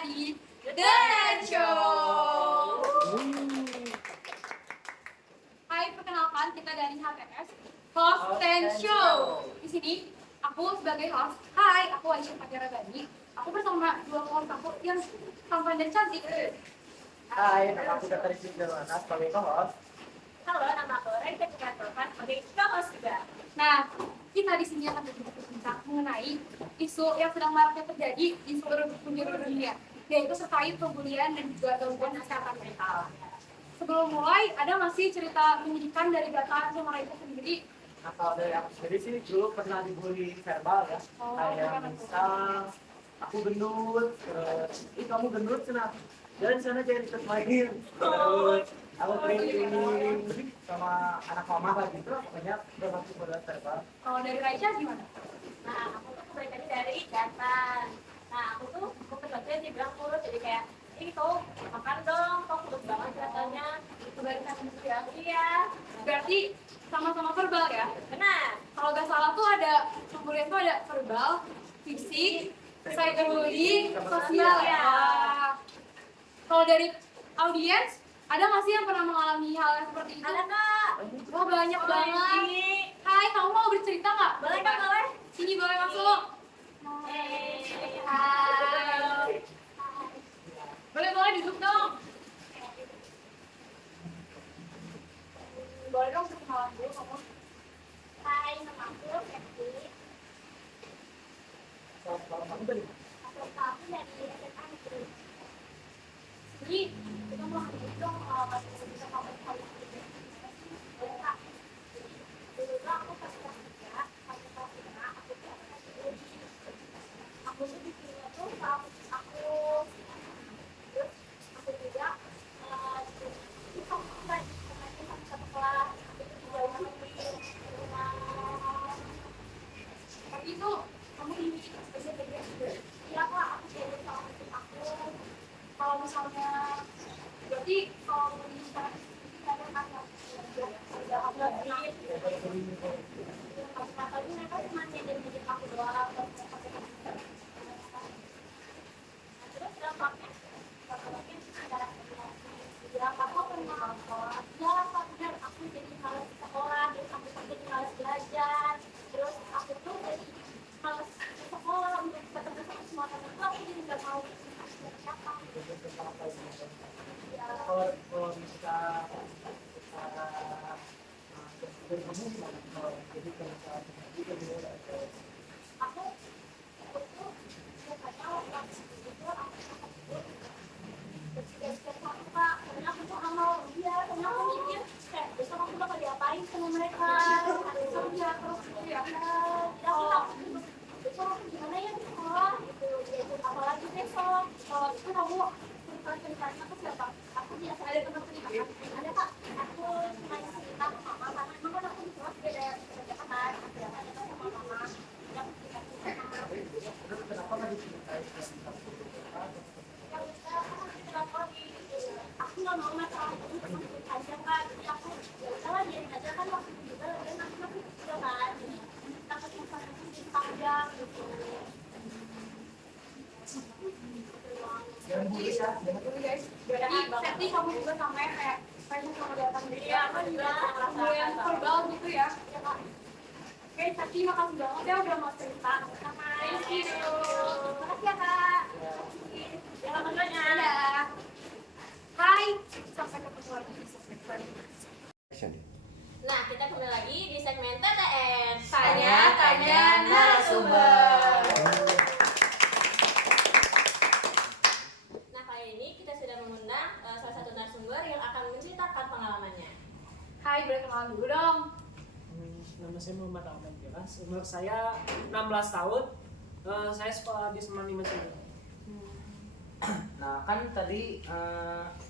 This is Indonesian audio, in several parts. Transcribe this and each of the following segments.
di The Night Show. Hai, perkenalkan kita dari HTS Host and Show. Di sini aku sebagai host. Hai, aku Aisyah Fathia Gani. Aku bersama dua host aku yang tampan dan cantik. Hai, nama aku Dr. Rizky Darwana sebagai co-host. Halo, nama aku Raisa Cikatovan sebagai co-host juga. Nah, kita di sini akan berbincang mengenai isu yang sedang maraknya terjadi di seluruh penjuru dunia, yaitu terkait pembulian dan juga gangguan kesehatan mental. Sebelum mulai, ada masih cerita menyedihkan dari Bapak sama Raisa sendiri? Nah, kalau dari aku sendiri sih dulu pernah dibully verbal ya. Kayak misal aku gendut, kamu gendut sana. Dan sana jadi ikut main. Terus aku keliling sama anak mama lah gitu. Pokoknya berlaku pada verbal. Kalau dari Raisa gimana? Nah, aku tuh kebanyakan dari Jantan. Nah, aku tuh kebetulan dibilang kurus, jadi kayak, ini kau makan dong, kau kurus banget kelihatannya. Itu dari sana ya. Iya. Berarti sama-sama verbal ya? Benar. Kalau nggak salah tuh ada pembulian tuh ada verbal, fisik, cyberbullying, sosial ya. Kalau dari audiens, ada nggak sih yang pernah mengalami hal yang seperti itu? Ada Kak. Wah, banyak banget. Hai, kamu mau bercerita nggak? Boleh Kak, boleh. Sini boleh masuk. Hai. Boleh duduk dong. Boleh dong perkenalan dulu kamu. Hai, nama aku Fetri. Kamu tadi Aku dari SMA Negeri. Jadi, kita mau lanjut dong masih bisa sampai kali ini. Boleh Kak. Dulu tuh aku pas kelas 3, sampai kelas 5, aku tuh aku tuh dipilih tuh aku terus aku juga itu aku lagi sama satu kelas aku tuh dijauhin rumah. Tapi itu kamu ini spesifiknya Iya Kak, aku jadi sama temen aku. kalau misalnya berarti kalau di sekarang ini ada anak Udah aku lagi kata-katanya mereka cuma nyedin aku doang terus terus dampaknya antara bilang aku pernah ya Pak benar aku jadi malas sekolah terus aku jadi malas belajar terus aku tuh jadi malas sekolah untuk ketemu sama semua teman aku jadi nggak mau siapa kalau bisa dari kamu gimana? Jadi kalau aku itu nggak tahu kan itu aku bersikap aku Kak karena aku tuh amal dia karena aku mikir kayak besok aku bakal diapain sama mereka besok dia terus ya jadi aku takut besok aku gimana ya di sekolah gitu jadi apalagi besok kalau itu kamu ceritanya ke siapa aku biasa ada teman cerita ada Kak aku cuma cerita ke mama karena emang kan aku di kelas beda kan ada sama mama yang cerita sama mama kenapa nggak diceritain? Aku nggak mau masalah itu aja kan jadi aku ya udahlah biarin aja kan waktu itu juga dan aku masih kecil kan jadi takut masalah itu jadi panjang gitu Jangan bully ya, jangan dulu guys. Berarti Septi kamu juga sampai kayak pengen sama datang gitu iya aku juga yang verbal gitu ya. ya Kak. Oke, Septi makasih banget ya udah mau cerita. Sama Thank you. makasih ya Kak ya lama banyak Dadah. Hai, sampai ketemu lagi di segmen selanjutnya. nah kita kembali lagi di segmen TTN Tanya narasumber. Nah kali ini kita sudah mengundang salah satu narasumber yang akan menceritakan pengalamannya. Hai, boleh kenalan dulu dong. Nama saya Muhammad Ahmad Jelas, umur saya 16 tahun, saya sekolah di Semarang Dimensi. Nah kan tadi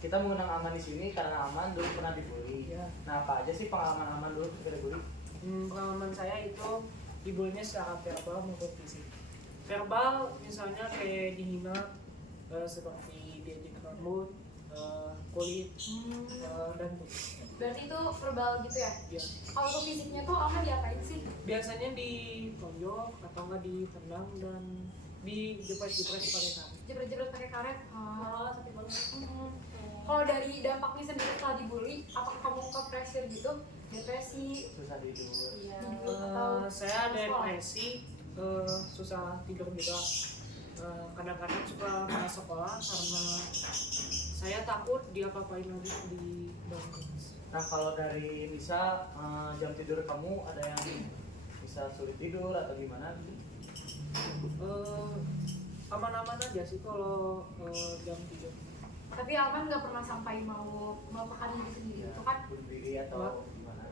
kita mengundang Aman di sini karena Aman dulu pernah dibully. Ya. Nah apa aja sih pengalaman Aman dulu ketika dibully? Pengalaman saya itu dibulinya secara verbal maupun fisik. Verbal misalnya kayak dihina, seperti diejek rambut, kulit, dan Berarti itu verbal gitu ya? ya. Kalau untuk fisiknya tuh Ama diapain sih? Biasanya ditonjok atau enggak ditendang dan dipres pakai karet. Jebret-jebret pakai karet. Oh, sakit banget. Kalau dari dampaknya sendiri setelah dibully, apakah kamu ke pressure gitu? Depresi, susah tidur. Iya. Saya depresi, susah tidur juga. Kadang-kadang suka nggak sekolah karena saya takut diapa-apain lagi di bangku. Nah kalau dari Nisa, jam tidur kamu ada yang bisa sulit tidur atau gimana gitu? Aman-aman aja sih kalau jam tidur. tapi Alman nggak pernah sampai mau melupakan diri sendiri itu kan? bunuh diri atau gimana?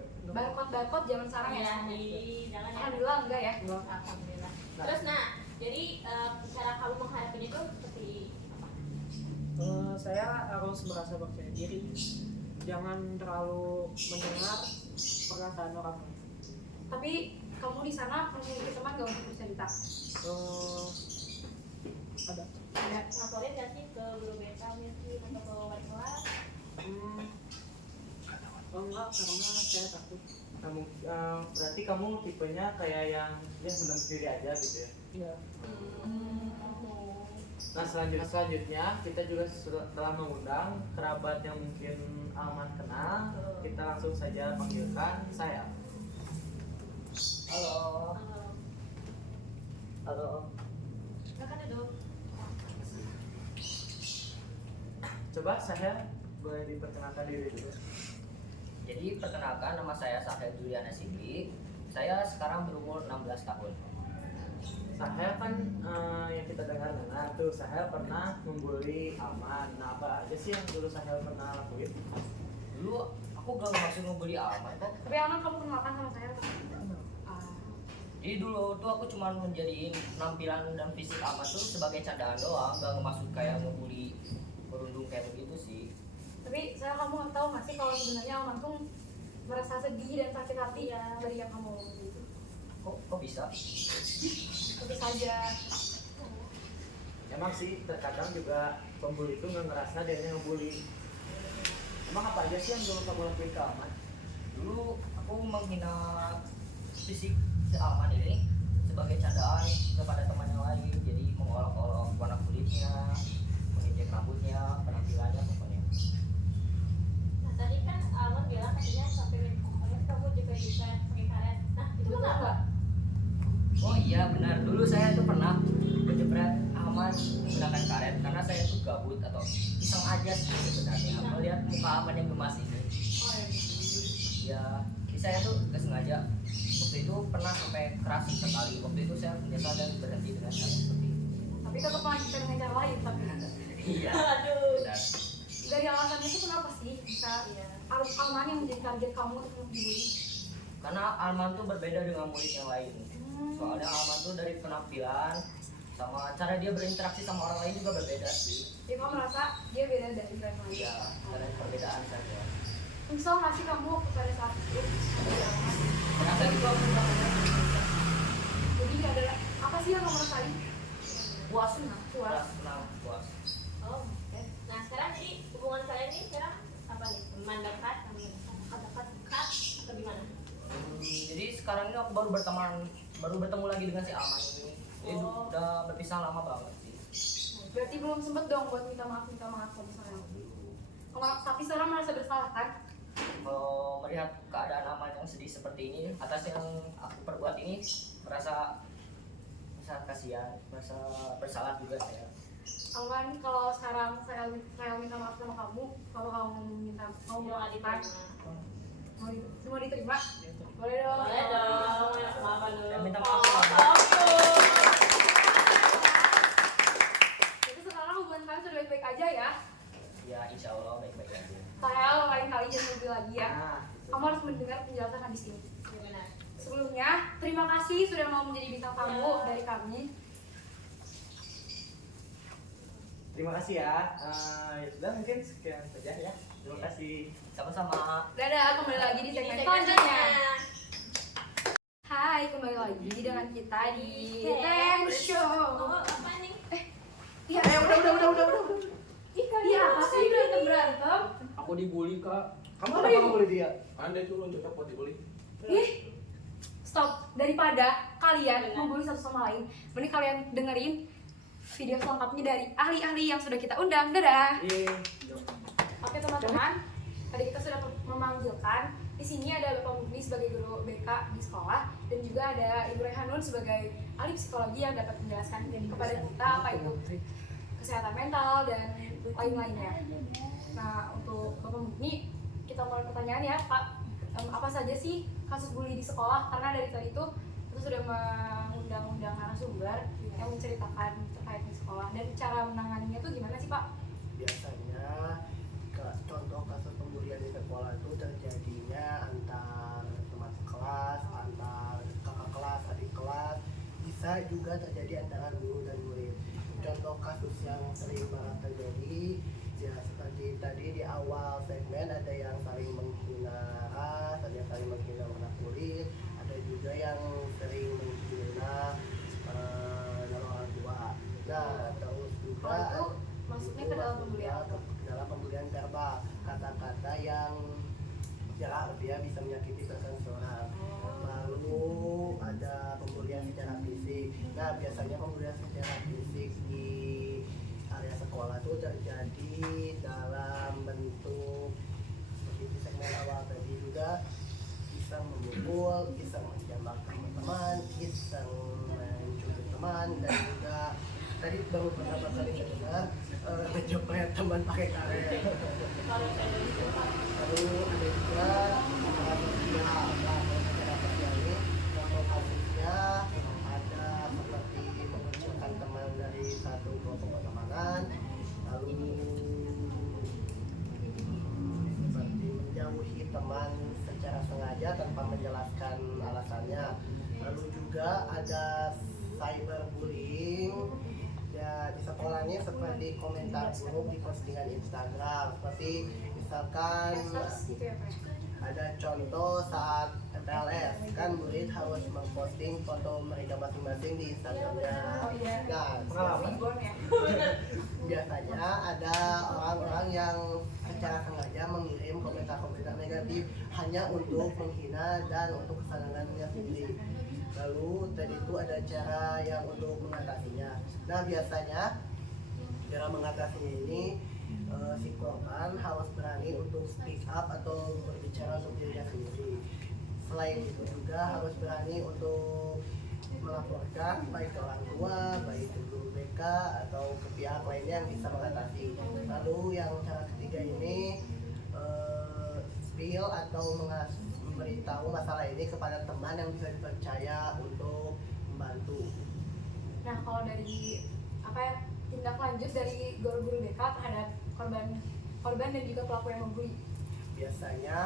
Barcode zaman sekarang ya? Jangan ya. Alhamdulillah enggak ya? Enggak. Alhamdulillah. Nah. Terus jadi cara kamu menghadapinya itu seperti apa? Saya harus merasa percaya diri, jangan terlalu mendengar perkataan orang lain. Tapi kamu di sana memiliki teman gak untuk bercerita? Ada. Ada. Ngaporin gak sih ke guru BK mungkin atau ke wali kelas? Enggak, karena saya takut. Nah, berarti kamu tipenya kayak yang ya mendem sendiri aja gitu ya? Iya. Nah selanjutnya kita juga telah mengundang kerabat yang mungkin Alman kenal. Kita langsung saja panggilkan saya. Halo. Halo. Silakan duduk. Coba saya boleh diperkenalkan diri dulu. Jadi perkenalkan, nama saya Sahel Juliana Sidri. Saya sekarang berumur 16 tahun. Sahel kan yang kita dengar tuh Sahel pernah membuli Alman. Nah apa aja sih yang dulu Sahel pernah lakuin? Dulu aku gak maksud ngebully aman kok. Tapi Alman kamu kenalkan sama saya? Jadi dulu tuh aku cuma menjadiin penampilan dan fisik aman tuh sebagai candaan doang, gak ngemasuk kayak ngebully berundung kayak begitu sih. Tapi saya kamu tahu nggak sih kalau sebenarnya Alman tuh merasa sedih dan sakit hati ya dari yang kamu gitu. Kok bisa? Tentu saja. Emang sih terkadang juga pembuli itu nggak ngerasa dia yang ngebully. Emang apa aja sih yang dulu kamu lakuin ke Alman? Dulu aku menghina fisik si Alman ini sebagai candaan kepada teman yang lain. Jadi mengolok-olok warna kulitnya, menginjek rambutnya, penampilannya pokoknya. Nah tadi kan Alman bilang katanya sampai kamu juga bisa pakai karet. Nah itu kenapa? Oh iya benar, dulu saya tuh pernah menjepret Ahmad menggunakan karet karena saya tuh gabut atau iseng aja sih sebenarnya melihat muka Ahmad yang gemas ini. Oh Ya, jadi saya tuh gak sengaja. Waktu itu pernah sampai keras sekali. Waktu itu saya menyesal dan berhenti dengan cara seperti itu. Tapi tetap melanjutkan dengan cara lain. Tapi Iya, Aduh. benar. dari alasannya itu kenapa sih bisa Alman yang menjadi target kamu untuk dibully? Karena Alman tuh berbeda dengan murid yang lain. Soalnya Alman tuh dari penampilan sama cara dia berinteraksi sama orang lain juga berbeda sih. Jadi kamu merasa dia beda dari yang lain? Iya, karena perbedaan saja. Misal nggak sih kamu pada saat itu? Karena saya juga Jadi adalah apa sih yang kamu rasain? puas, Puas. senang, puas. Oh, oke. Nah sekarang jadi hubungan kalian ini sekarang apa nih? Teman dekat, dekat atau gimana? Jadi sekarang ini aku baru bertemu lagi dengan si Aman ini. Jadi Oh. udah berpisah lama banget sih. Berarti belum sempet dong buat minta maaf kalau misalnya. Tapi sekarang merasa bersalah kan? Kalau melihat keadaan Aman yang sedih seperti ini, atas yang aku perbuat ini, merasa kasihan, merasa bersalah juga saya. Alman, kalau sekarang saya minta maaf sama kamu, kalau kamu mau memaafkan, mau diterima? Boleh dong. Boleh dong. Apa dulu? Ya, minta maaf sama Jadi sekarang hubungan kalian sudah baik-baik aja ya. Ya, insya Allah baik-baik aja. Saya lain kali jangan lebih lagi ya. Nah, Kamu harus mendengar penjelasan habis ini. Ya, benar. Sebelumnya, terima kasih sudah mau menjadi bintang tamu dari kami. terima kasih ya. Ya sudah mungkin sekian saja ya. Terima kasih. Sama-sama. Dadah, kembali lagi di segmen selanjutnya. Hai, kembali lagi dengan kita di Ten Show. Oh, apa nih? Iya, Udah. iya, apa sih berantem? Aku dibully kak. Kamu kenapa ngebully dia? Anda itu belum cocok buat dibully. Ih, stop. Daripada kalian membuli satu sama lain, mending kalian dengerin video selengkapnya dari ahli-ahli yang sudah kita undang. Dadah. Oke teman-teman, tadi kita sudah memanggilkan. Di sini ada Bapak Mugni sebagai guru BK di sekolah dan juga ada Ibu Rehanun sebagai ahli psikologi yang dapat menjelaskan kepada kita apa itu kesehatan mental dan lain-lainnya. Nah, untuk Bapak Mugni, kita mulai pertanyaan ya, Pak. Apa saja sih kasus bully di sekolah? Karena dari tadi itu kita sudah mengundang narasumber yang menceritakan terkait di sekolah dan cara menanganinya itu gimana sih, Pak? Biasanya contoh kasus pembulian di sekolah itu terjadinya antar teman kelas, antar kakak kelas, adik kelas, bisa juga terjadi antara guru dan murid. Contoh kasus yang sering banget terjadi ya seperti tadi di awal segmen, ada yang saling menghina ras, ada yang saling menghina warna kulit, ada juga yang sering menghina orang tua. Nah, terus juga Itu masuknya ke dalam pembulian apa? Dalam pembulian verbal, kata-kata yang jarak dia bisa menyakiti perasaan seorang. Lalu ada pembulian secara fisik. Nah, biasanya pembulian secara fisik di area sekolah itu terjadi dalam bentuk seperti di segmen awal tadi juga, bisa memukul, bisa menjambak teman-teman, bisa mencubit teman, dan juga tadi baru beberapa kali saya dengar menjepret teman pakai karet. Lalu ada juga secara terjadi contoh kasusnya ada seperti mengumpulkan teman dari satu kelompok pertemanan, lalu seperti menjauhi teman secara sengaja tanpa menjelaskan alasannya. Lalu juga ada cyberbullying ya di sekolahnya, seperti komentar buruk di postingan Instagram, seperti misalkan Gitu ya, Pak? ada contoh saat MPLS kan murid harus memposting foto mereka masing-masing di Instagramnya. Nah, Ribbon ya? biasanya ada orang-orang yang secara sengaja mengirim komentar-komentar negatif hanya untuk menghina dan untuk kesenangannya sendiri. Lalu tadi itu ada cara yang untuk mengatasinya. Nah, biasanya cara mengatasinya ini si korban harus berani untuk speak up atau berbicara untuk dirinya sendiri. Selain itu juga harus berani untuk melaporkan baik ke orang tua, baik ke guru BK atau ke pihak lainnya yang bisa mengatasi. Lalu yang cara ketiga ini spill atau memberitahu masalah ini kepada teman yang bisa dipercaya untuk membantu. Nah, kalau dari apa ya, tindak lanjut dari guru-guru BK terhadap korban dan juga pelaku yang membuli? Biasanya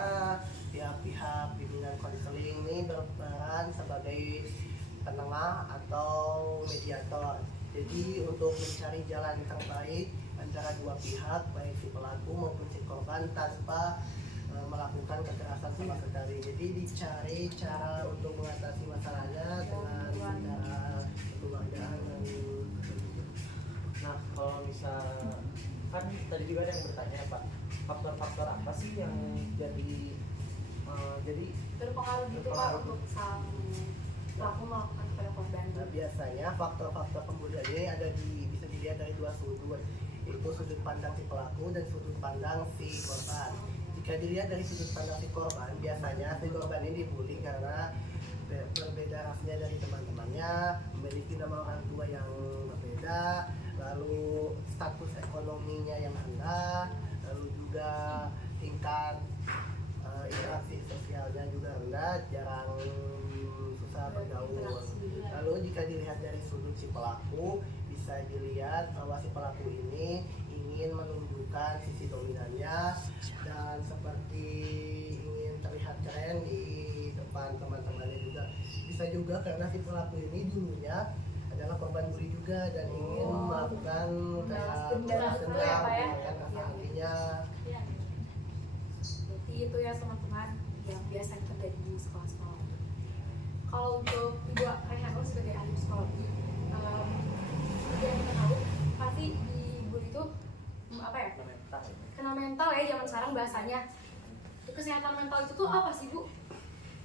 pihak bimbingan konseling ini berperan sebagai penengah atau mediator. Jadi untuk mencari jalan yang terbaik antara dua pihak, baik si pelaku maupun si korban, tanpa melakukan kekerasan sama sekali. Jadi dicari cara untuk mengatasi masalahnya dengan cara kekeluargaan dan Nah, kalau misal kan tadi juga ada yang bertanya Pak, faktor-faktor apa sih yang jadi Berpengaruh gitu Pak untuk sang pelaku melakukan kepada korban? Nah, biasanya faktor-faktor pembulian ini bisa dilihat dari dua sudut, yaitu sudut pandang si pelaku dan sudut pandang si korban. Jika dilihat dari sudut pandang si korban, biasanya si korban ini dibully karena berbeda rasnya dari teman-temannya, memiliki nama orang tua yang berbeda, lalu status ekonominya yang rendah, lalu juga tingkat interaksi sosialnya juga rendah, jarang susah bergaul. Lalu jika dilihat dari sudut si pelaku, bisa dilihat bahwa si pelaku ini ingin menunjukkan sisi dominannya dan seperti ingin terlihat keren di depan teman-temannya juga. Bisa juga karena si pelaku ini dulunya adalah korban bully juga dan ingin melakukan kayak dendam gitu ya, Pak ya? melakukan rasa hatinya. Berarti itu ya teman-teman yang biasanya terjadi di sekolah-sekolah. Kalau untuk Ibu Rehanun sebagai ahli psikologi, seperti yang kita tahu, pasti di bully itu apa ya? Kena mental ya zaman sekarang bahasanya. Kesehatan mental itu tuh apa sih Bu?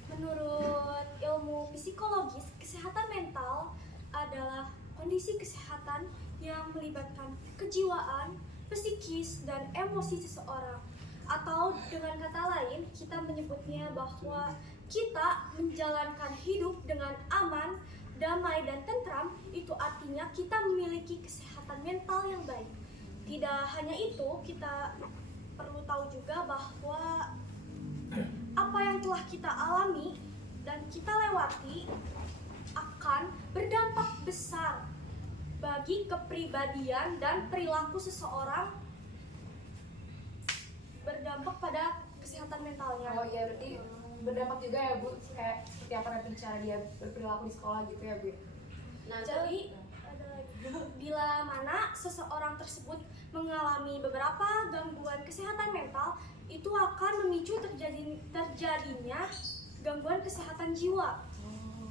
Menurut ilmu psikologis, kesehatan mental adalah kondisi kesehatan yang melibatkan kejiwaan, psikis, dan emosi seseorang. Atau dengan kata lain, kita menyebutnya bahwa kita menjalankan hidup dengan aman, damai, dan tentram, itu artinya kita memiliki kesehatan mental yang baik. Tidak hanya itu, kita perlu tahu juga bahwa apa yang telah kita alami dan kita lewati akan berdampak besar bagi kepribadian dan perilaku seseorang, berdampak pada kesehatan mentalnya. Oh iya, berarti berdampak juga ya Bu, kayak seperti apa nanti cara dia berperilaku di sekolah gitu ya Bu. Nah, jadi ada lagi. Bila mana seseorang tersebut mengalami beberapa gangguan kesehatan mental, itu akan memicu terjadinya gangguan kesehatan jiwa.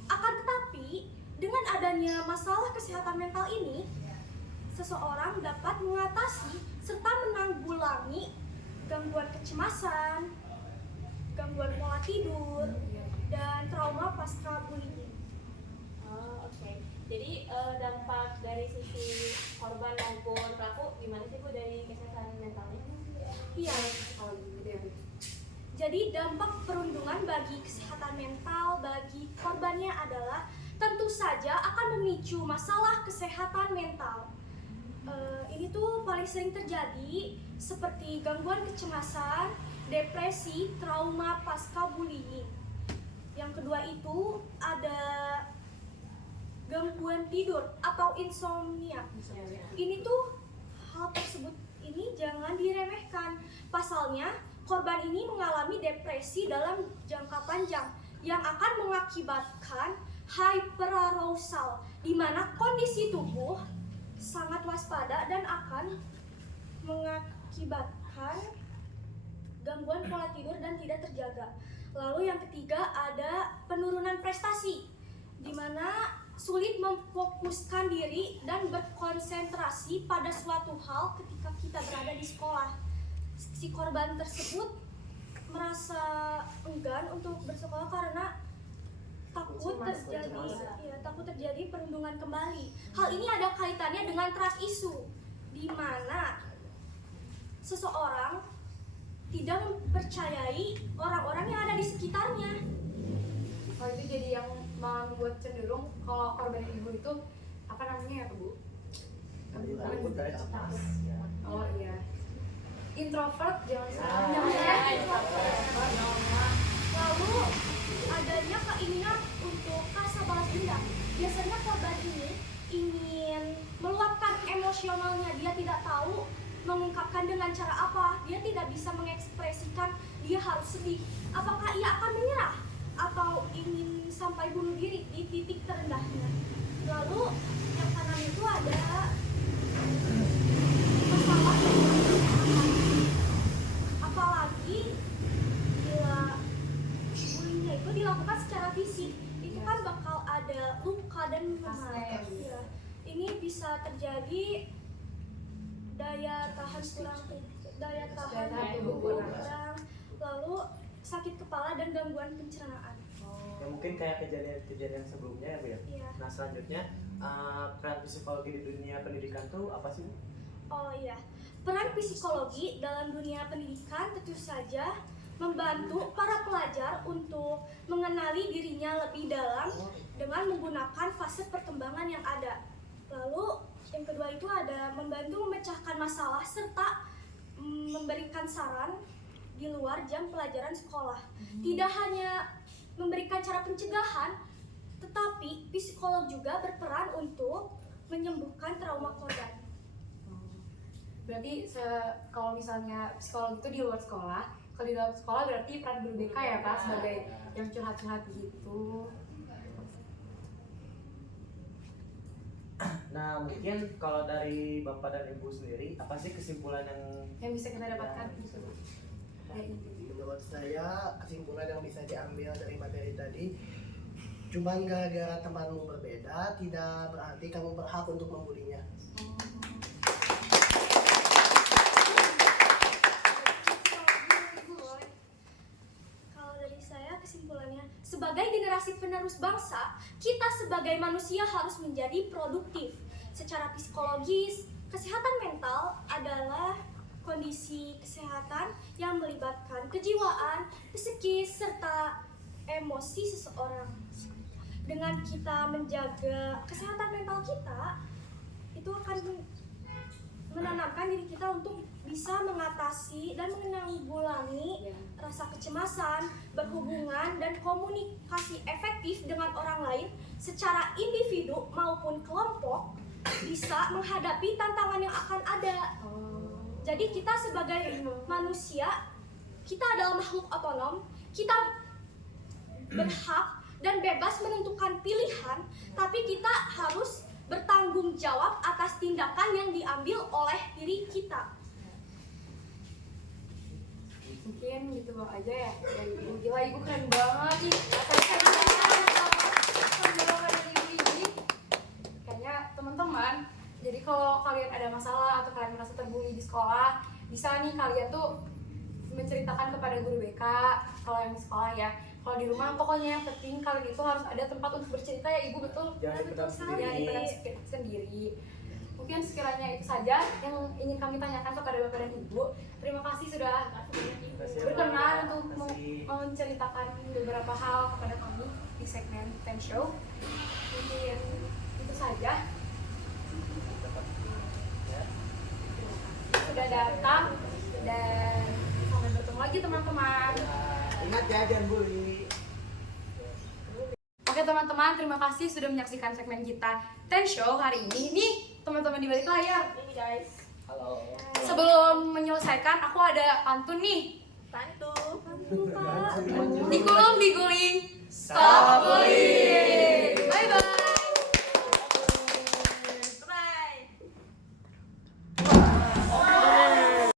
Akan tetapi, dengan adanya masalah kesehatan mental ini, seseorang dapat mengatasi serta menanggulangi gangguan kecemasan, gangguan pola tidur, dan trauma pasca bullying. Oh, oke. Jadi dampak dari sisi korban maupun pelaku gimana sih Bu dari kesehatan mentalnya? Iya. Kalau gitu ya Bu. Jadi dampak perundungan bagi kesehatan mental bagi korbannya adalah tentu saja akan memicu masalah kesehatan mental. Ini tuh paling sering terjadi seperti gangguan kecemasan, depresi, trauma pasca bullying. Yang kedua itu ada gangguan tidur atau insomnia. Ini tuh hal tersebut ini jangan diremehkan. Pasalnya, korban ini mengalami depresi dalam jangka panjang yang akan mengakibatkan hyperarousal, di mana kondisi tubuh sangat waspada dan akan mengakibatkan gangguan pola tidur dan tidak terjaga. Lalu yang ketiga ada penurunan prestasi, di mana sulit memfokuskan diri dan berkonsentrasi pada suatu hal ketika kita berada di sekolah. Si korban tersebut merasa enggan untuk bersekolah karena takut terjadi perundungan kembali. Hal ini ada kaitannya dengan trust issue, di mana seseorang tidak mempercayai orang-orang yang ada di sekitarnya. Kalau itu jadi yang membuat cenderung kalau korban yang dibully itu apa namanya ya Bu? Takut dan cemas. Oh iya. Introvert jangan salah. Lalu adanya keinginan untuk rasa balas dendam. Biasanya korban ini ingin meluapkan emosionalnya, dia tidak tahu mengungkapkan dengan cara apa, dia tidak bisa mengekspresikan dia harus sedih. Apakah ia akan menyerah atau ingin sampai bunuh diri di titik terendahnya. Lalu yang kanan itu ada masalah apalagi bila bullyingnya itu dilakukan secara fisik, itu kan bakal ada luka dan memar. Ya, ini bisa terjadi daya tahan tubuh kurang, lalu sakit kepala dan gangguan pencernaan. Ya mungkin kayak kejadian sebelumnya ya Bu ya. Iya. Nah selanjutnya peran psikologi di dunia pendidikan tuh apa sih Bu? Oh iya, peran psikologi dalam dunia pendidikan tentu saja membantu para pelajar untuk mengenali dirinya lebih dalam dengan menggunakan fase perkembangan yang ada. Lalu yang kedua itu ada membantu memecahkan masalah serta memberikan saran di luar jam pelajaran sekolah. Tidak hanya memberikan cara pencegahan, tetapi psikolog juga berperan untuk menyembuhkan trauma korban. Berarti kalau misalnya psikolog itu di luar sekolah, kalau di dalam sekolah berarti peran guru BK ya Kak sebagai yang curhat-curhat gitu. Nah mungkin kalau dari Bapak dan Ibu sendiri apa sih kesimpulan Yang bisa kita dapatkan gitu. Menurut saya kesimpulan yang bisa diambil dari materi tadi, cuman gara-gara temanmu berbeda tidak berarti kamu berhak untuk membulinya. Kalau dari saya kesimpulannya, sebagai generasi penerus bangsa, kita sebagai manusia harus menjadi produktif. secara psikologis. Kesehatan mental adalah kondisi kesehatan yang melibatkan kejiwaan, psikis, serta emosi seseorang. Dengan kita menjaga kesehatan mental kita, itu akan menanamkan diri kita untuk bisa mengatasi dan menanggulangi rasa kecemasan, berhubungan, dan komunikasi efektif dengan orang lain secara individu maupun kelompok, bisa menghadapi tantangan yang akan ada. Jadi kita sebagai manusia, kita adalah makhluk otonom, kita berhak dan bebas menentukan pilihan, tapi kita harus bertanggung jawab atas tindakan yang diambil oleh diri kita. Mungkin gitu aja ya dari ibu. Gila, ibu keren banget nih. Kayaknya teman-teman, jadi kalau kalian ada masalah atau kalian merasa terbully di sekolah, bisa nih kalian tuh menceritakan kepada guru BK kalau yang di sekolah ya. Kalau di rumah pokoknya yang penting kalian itu harus ada tempat untuk bercerita ya ibu, betul? Jangan dipendam sendiri. Jangan dipendam sendiri. Mungkin sekiranya itu saja yang ingin kami tanyakan kepada Bapak dan Ibu. Terima kasih sudah berkenan untuk menceritakan beberapa hal kepada kami di segmen Ten Show. Mungkin itu saja. Sudah datang dan sampai bertemu lagi teman-teman. Ingat ya, jangan bully. Oke teman-teman, terima kasih sudah menyaksikan segmen kita Ten Show hari ini. Nih teman-teman di balik layar. Ini guys. Halo. Sebelum menyelesaikan, aku ada pantun nih. Pantun. Dikulum, diguling, stop bullying.